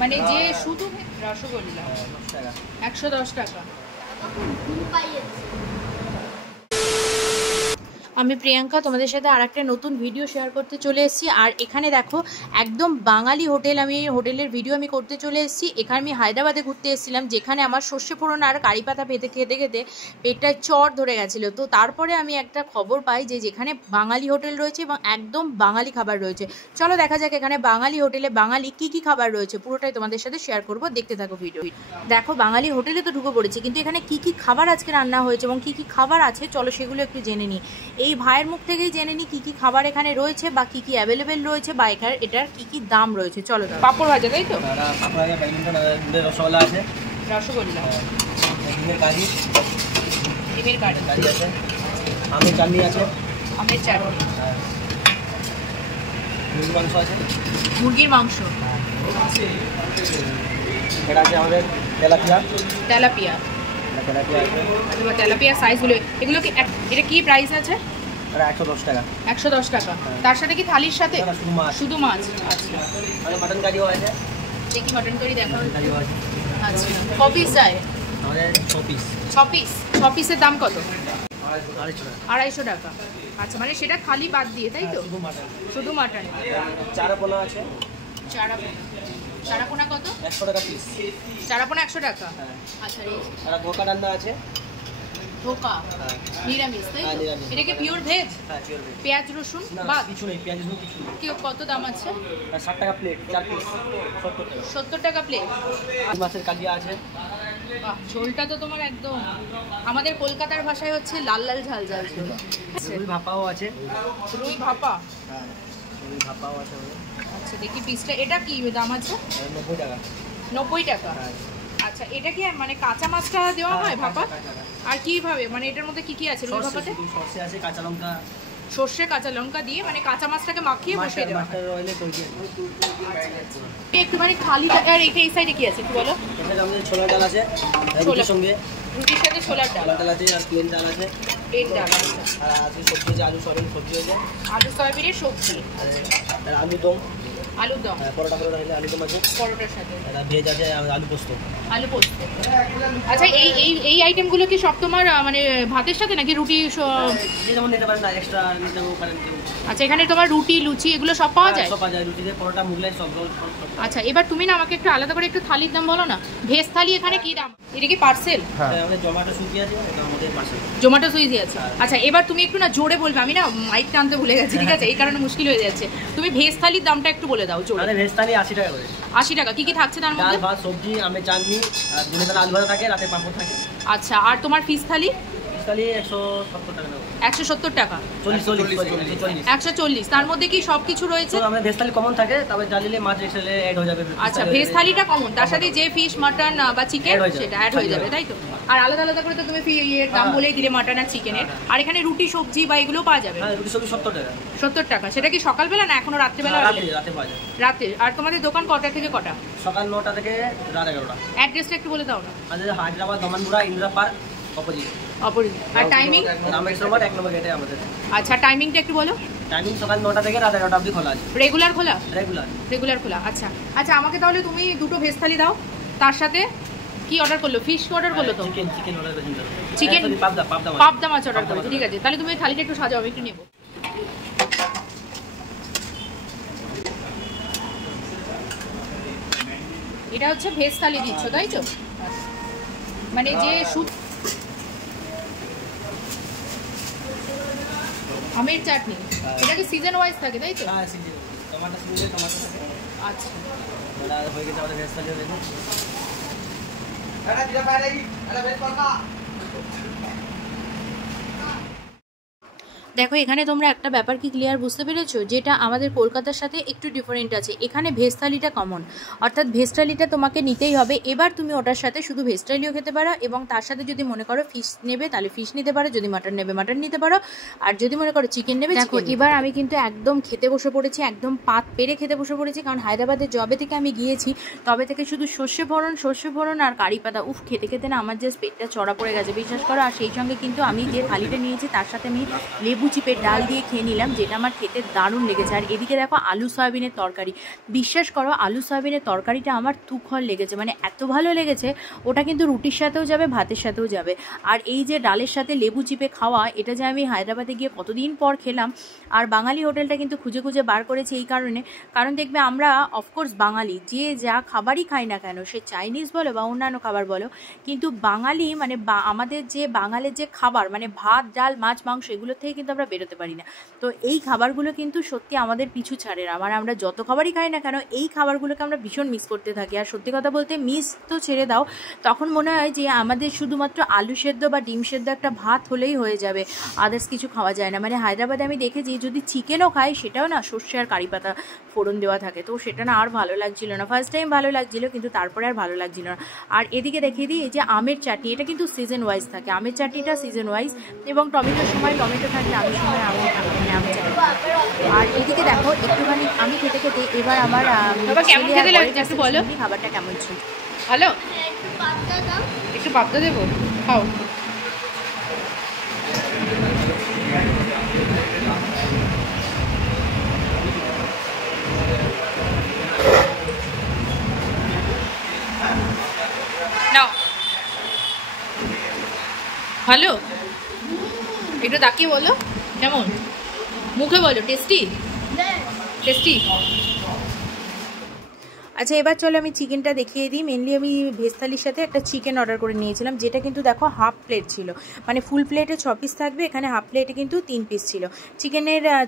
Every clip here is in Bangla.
মানে যে শুধু রসগোল্লা 110 টাকা। আমি প্রিয়াঙ্কা তোমাদের সাথে আর একটা নতুন ভিডিও শেয়ার করতে চলে এসেছি। আর এখানে দেখো একদম বাঙালি হোটেল, আমি এই হোটেলের ভিডিও আমি করতে চলে এসেছি। এখানে আমি হায়দ্রাবাদে ঘুরতে এসেছিলাম, যেখানে আমার সর্ষে ফোড়ন আর কারি পাতা খেতে খেতে পেটটায় চর ধরে গেছিলো। তো তারপরে আমি একটা খবর পাই যে যেখানে বাঙালি হোটেল রয়েছে এবং একদম বাঙালি খাবার রয়েছে। চলো দেখা যাক এখানে বাঙালি হোটেলে বাঙালি কী খাবার রয়েছে, পুরোটাই তোমাদের সাথে শেয়ার করবো, দেখতে থাকো ভিডিও। দেখো বাঙালি হোটেলে তো ঢুকে পড়েছি, কিন্তু এখানে কী খাবার আজকে রান্না হয়েছে এবং কী খাবার আছে চলো সেগুলো একটু জেনে নিই। এই ভাইয়ের মুখ থেকেই জেনে নিই কী খাবার এখানে রয়েছে বা কী অ্যাভেলেবেল রয়েছে বা এটার কী দাম রয়েছে। চলো পাঁপড় ভাজা, তাই তো? রসগোল্লা আছে, রসগোল্লা, ডিমের কারি আছে, আমের চাটনি আছে, আমের চাটনি, মুরগির মাংস আছে, মুরগির মাংস, এটা আছে আমাদের তেলাপিয়া তেলাপিয়া সাইজগুলো। এগুলো কি এটা কি প্রাইস আছে? 110 টাকা। 110 টাকা। তার সাথে কি থালির সাথে? শুধু মাছ। আচ্ছা, আর মাটন কারিও আছে। দেখি মাটন কারি দেখো। আচ্ছা, আচ্ছা, 6 পিস যায়? আমাদের 6 পিস। 6 পিসের দাম কত? 250 টাকা। আচ্ছা, মানে সেটা থালি বাদ দিয়ে, তাই তো? শুধু মাটন। চারাপোনা আছে। চারাপোনা কত? 100 টাকা পিস। চারাপোনা 100 টাকা। আচ্ছা, আর ধোকা ডান্ডা আছে। ধোকা নিরামিষ, তাই তো? এটা কি পিওর ভেজ? হ্যাঁ, পিওর ভেজ। পেঁয়াজ রসুন বাদ? কিছু নেই, পেঁয়াজ রসুন কিছু নেই। কি কত দাম আছে? 60 টাকা প্লেট, 4 পিস 70 টাকা প্লেট। মাছের কালিয়া আছে। বাহ, ঝোলটা তো তোমার একদম আমাদের কলকাতার ভাষায় হচ্ছে লাল লাল ঝাল ঝাল ঝোল। রুই ভাপাও আছে। রুই ভাপা? হ্যাঁ, রুই ভাপাও আছে। আচ্ছা, দেখি পিসটা। এটা কি দাম আছে? 90 টাকা। 90 টাকা। আচ্ছা, এটা কি মানে কাঁচা মাছটা দেওয়া হয় ভাপা? আর কিভাবে মানে এটার মধ্যে কি আছে রুই ভাপাতে? সরষে আছে, কাঁচা লঙ্কা, সর্ষে কাঁচা লঙ্কা দিয়ে মানে কাঁচা মাছটাকে মাখিয়ে বসিয়ে দেওয়া হয়। মাস্টার অয়েলে তৈরি। একটুখানি থালিটা। আর এই সাইডে কি আছে একটু বলো। এখানে আমাদের ছোলার ডাল আছে, রুটির সঙ্গে। রুটির সাথে ছোলার ডাল আছে, আর প্লেন ডাল আছে। প্লেন ডাল আর আছে সবজি আছে, আলু সয়াবিন সবজি আছে, আলু সয়াবিনের সবজি, আর আলু দম। আলুর দম, পরোটা হলে আলু দম আছে, পরোটার সাথে। আর ভেজ আছে, আলু পোস্ত। আচ্ছা, এই আইটেমগুলো কি সব তোমার মানে ভাতের সাথে নাকি রুটি? যেমন নিতে পারেন, না এক্সট্রা নিতে পারেন। আচ্ছা, এখানে তোমার রুটি লুচি এগুলো সব পাওয়া যায়? সব পাওয়া যায়, রুটিতে পরোটা, মুগলাই সব। আচ্ছা, এবার তুমি না আমাকে একটু আলাদা করে একটু থালির দাম বলো না। ভেজ থালি এখানে কি দাম? এটা কি পার্সেল? হ্যাঁ, আমাদের জোম্যাটো সুইগি আছে, এটা আমাদের পার্সেল। জোম্যাটো সুইগি আছে। আচ্ছা, এবার তুমি একটু না জোরে বলবে, আমি না মাইকটা আনতে ভুলে গেছি, ঠিক আছে? এই কারণে মুশকিল হয়ে যাচ্ছে। তুমি ভেজ থালির দামটা একটু বলে দাও জোরে। আমাদের ভেজ থালি 80 টাকা করে। 80 টাকা। কি থাকছে তার মধ্যে? ডাল, ভাত, সবজি, আমের চাটনি, আর দিনের বেলা আলু ভাজা থাকে, রাতে পাঁপড় থাকে। আচ্ছা, আর তোমার ফিশ থালি? 170 টাকা। 170 টাকা। 140। তার মধ্যে কি সবকিছু রয়েছে? আমাদের ভেজ থালি কমন থাকে, তবে ডালিলে মাছ এক্সট্রা অ্যাড হয়ে যাবে। আচ্ছা, ভেজ থালিটা কমন, তার সাথে যে ফিশ মাটন বা চিকেন সেটা অ্যাড হয়ে যাবে, তাই তো? আর আলাদা আলাদা করে তো তুমি এর দাম বলেই দিলে, মাটন আর চিকেনের। আর এখানে রুটি সবজি বা এগুলো পাওয়া যাবে? হ্যাঁ, রুটি সবজি 70 টাকা। 70 টাকা। সেটা কি সকালবেলা না এখনো রাত্রিবেলা? রাতে পাওয়া যায়। রাতে। আর তোমাদের দোকান কটা থেকে কটা? সকাল 9টা থেকে রাত 11টা। অ্যাড্রেসটা একটু বলে দাও না। আমাদের হায়দ্রাবাদ দমনপুরা ইন্দিরা পার্ক অপোজিট। আর টাইমিং? রামেশ্বর মাঠ 1 নম্বর গেটে আমাদের। আচ্ছা, টাইমিংটা একটু বলো। টাইমিং সকাল 9টা থেকে রাত 11টা অবধি খোলা আছে। রেগুলার খোলা? রেগুলার খোলা। আচ্ছা আচ্ছা, আমাকে তাহলে তুমি দুটো ভেজ থালি দাও। তার সাথে কি অর্ডার করলো? ফিশ অর্ডার করলো তো? চিকেন অর্ডার করেছি। চিকেন পাবদা মাছ অর্ডার করেছি, ঠিক আছে? তাহলে তুমি থালিটা একটু সাজাও, আমি একটু নেবো। এটা হচ্ছে ভেজ থালি দিচ্ছ, তাই তো? মানে যে আমের চাটনি, এটা কি সিজন ওয়াইজ থাকে, তাই তো? হ্যাঁ, সিজন। টমেটো সিজন, টমেটো থাকে। আচ্ছা, বড়া হয়ে গেছে আমাদের ভেজ থালি হয়ে গেছে। দেখো এখানে তোমরা একটা ব্যাপার কি ক্লিয়ার বুঝতে পেরেছো, যেটা আমাদের কলকাতার সাথে একটু ডিফারেন্ট আছে। এখানে ভেজ থালিটা কমন, অর্থাৎ ভেজ থালিটা তোমাকে নিতেই হবে। এবার তুমি ওটার সাথে শুধু ভেজ থালিও খেতে পারো, এবং তার সাথে যদি মনে করো ফিশ নেবে তাহলে ফিশ নিতে পারো, যদি মাটন নেবে মাটন নিতে পারো, আর যদি মনে করো চিকেন নেবে। দেখো এবার আমি কিন্তু একদম খেতে বসে পড়েছি, একদম পাত পেরে খেতে বসে পড়েছি, কারণ হায়দ্রাবাদে যবে থেকে আমি গিয়েছি তবে থেকে শুধু সর্ষে ফোড়ন আর কারি পাতা, উফ খেতে না আমার জাস্ট পেটটা চড়া পড়ে গেছে, বিশ্বাস করো। আর সেই সঙ্গে কিন্তু আমি যে থালিটা নিয়েছি তার সাথে আমি লেবু লেবু চিপে ডাল দিয়ে খেয়ে নিলাম, যেটা আমার খেতে দারুণ লেগেছে। আর এদিকে দেখো আলু সয়াবিনের তরকারি, বিশ্বাস করো আলু সয়াবিনের তরকারিটা আমার তুখর লেগেছে, মানে এত ভালো লেগেছে। ওটা কিন্তু রুটির সাথেও যাবে, ভাতের সাথেও যাবে। আর এই যে ডালের সাথে লেবু চিপে খাওয়া, এটা যে আমি হায়দ্রাবাদে গিয়ে কতদিন পর খেলাম। আর বাঙালি হোটেলটা কিন্তু খুঁজে খুঁজে বার করেছি এই কারণে, কারণ দেখবে আমরা অফকোর্স বাঙালি, যে যা খাবারই খাই না কেন, সে চাইনিজ বলো বা অন্যান্য খাবার বলো, কিন্তু বাঙালি মানে আমাদের যে বাঙালির যে খাবার, মানে ভাত ডাল মাছ মাংস, এগুলোর থেকে কিন্তু আমরা বেরোতে পারি না। তো এই খাবারগুলো কিন্তু সত্যি আমাদের পিছু ছাড়ে না। মানে আমরা যত খাবারই খাই না কেন, এই খাবারগুলোকে আমরা ভীষণ মিস করতে থাকি। আর সত্যি কথা বলতে মিস তো ছেড়ে দাও, তখন মনে হয় যে আমাদের শুধুমাত্র আলু সেদ্ধ বা ডিম সেদ্ধ একটা ভাত হলেই হয়ে যাবে, আদার্স কিছু খাওয়া যায় না। মানে হায়দ্রাবাদে আমি দেখেছি যদি চিকেনও খাই, সেটাও না সর্ষে আর কারি পাতা ফোড়ন দেওয়া থাকে, তো সেটা না আর ভালো লাগছিল না। ফার্স্ট টাইম ভালো লাগছিল, কিন্তু তারপরে আর ভালো লাগছিল না। আর এদিকে দেখিয়ে দিই এই যে আমের চাটনি, এটা কিন্তু সিজন ওয়াইজ থাকে, আমের চাটনিটা সিজন ওয়াইজ, এবং টমেটোর সময় টমেটো থাকে, আমের সময় আমের চাটনি। আর এদিকে দেখো একটুখানি আমি খেতে খেতে এবার আমার খাবারটা কেমন ছিল। ভালো, একটু পাবদা দেবো, খাও। ভালো, একটু তাকিয়ে বলো কেমন, মুখে বলো টেস্টি টেস্টি। আচ্ছা এবার চলো আমি চিকেনটা দেখিয়ে দিই। মেনলি আমি ভেজ থালির সাথে একটা চিকেন অর্ডার করে নিয়েছিলাম, যেটা কিন্তু দেখো হাফ প্লেট ছিল, মানে ফুল প্লেটে 6 পিস থাকবে, এখানে হাফ প্লেটে কিন্তু 3 পিস ছিল।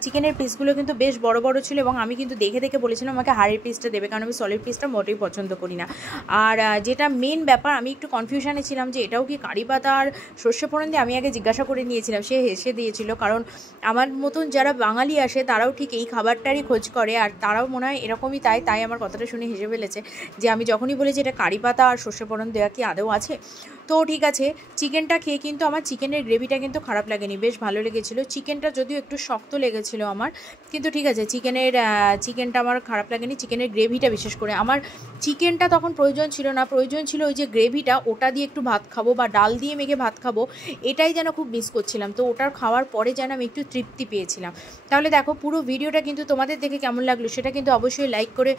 চিকেনের পিসগুলো কিন্তু বেশ বড় বড় ছিল, এবং আমি কিন্তু দেখে দেখে বলেছিলাম আমাকে হাড়ের পিসটা দেবে, কারণ আমি সলিড পিসটা মোটেই পছন্দ করি না। আর যেটা মেন ব্যাপার, আমি একটু কনফিউশনে ছিলাম যে এটাও কি কারি পাতা আর সর্ষে ফোড়ন দিয়ে, আমি আগে জিজ্ঞাসা করে নিয়েছিলাম, সে হেসে দিয়েছিল, কারণ আমার মতন যারা বাঙালি আসে তারাও ঠিক এই খাবারটারই খোঁজ করে, আর তারাও মনে হয় এরকমই, তাই আমার কথাটা শুনে হেসে ফেলেছে যে আমি যখনই বলেছি এটা কারি পাতা আর সর্ষে ফোড়ন দেওয়া কি আদৌ আছে। তো ঠিক আছে, চিকেনটা খেয়ে কিন্তু আমার চিকেনের গ্রেভিটা কিন্তু খারাপ লাগেনি, বেশ ভালো লেগেছিলো। চিকেনটা যদিও একটু শক্ত লেগেছিলো আমার, কিন্তু ঠিক আছে, চিকেনটা আমার খারাপ লাগেনি। চিকেনের গ্রেভিটা বিশেষ করে আমার চিকেনটা তখন প্রয়োজন ছিল না, প্রয়োজন ছিল ওই যে গ্রেভিটা, ওটা দিয়ে একটু ভাত খাবো বা ডাল দিয়ে মেখে ভাত খাবো, এটাই যেন খুব মিস করছিলাম। তো ওটার খাওয়ার পরে যেন আমি একটু তৃপ্তি পেয়েছিলাম। তাহলে দেখো পুরো ভিডিওটা কিন্তু তোমাদের দেখে কেমন লাগলো সেটা কিন্তু অবশ্যই লাইক করে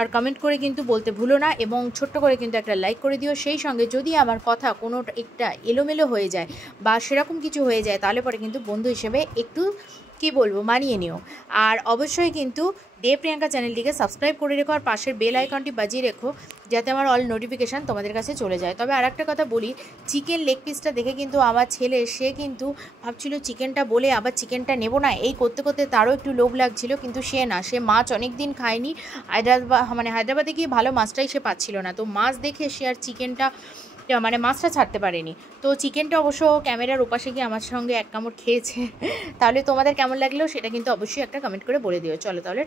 আর কমেন্ট করে কিন্তু বলতে ভুলো না, এবং ছোট্ট করে কিন্তু একটা লাইক করে দিও। সেই সঙ্গে যদি আমার কথা কোনো একটা এলোমেলো হয়ে যায় বা সেরকম কিছু হয়ে যায়, তাহলে পরে কিন্তু বন্ধু হিসেবে একটু কি বলবো মানিয়ে নিও। আর অবশ্যই কিন্তু দে প্রিয়াঙ্কা চ্যানেলটিকে সাবস্ক্রাইব করে রেখো, আর পাশের বেল আইকনটি বাজিয়ে রেখো, যাতে আমার অল নোটিফিকেশান তোমাদের কাছে চলে যায়। তবে আর একটা কথা বলি, চিকেন লেগ পিসটা দেখে কিন্তু আমার ছেলে, সে কিন্তু ভাবছিল চিকেনটা বলে আবার চিকেনটা নেব না, এই করতে করতে তারও একটু লোভ লাগছিল, কিন্তু সে মাছ অনেক দিন খায়নি, হায়দ্রাবাদে গিয়ে ভালো মাছটাই সে পাচ্ছিল না, তো মাছ দেখে সে আর চিকেনটা মাছটা ছাড়তে পারেনি। তো চিকেনটা অবশ্য ক্যামেরার ওপাশে গিয়ে আমার সঙ্গে এক কামড় খেয়েছে। তাহলে তোমাদের কেমন লাগলো সেটা কিন্তু অবশ্যই একটা কমেন্ট করে বলে দিও। চলো তাহলে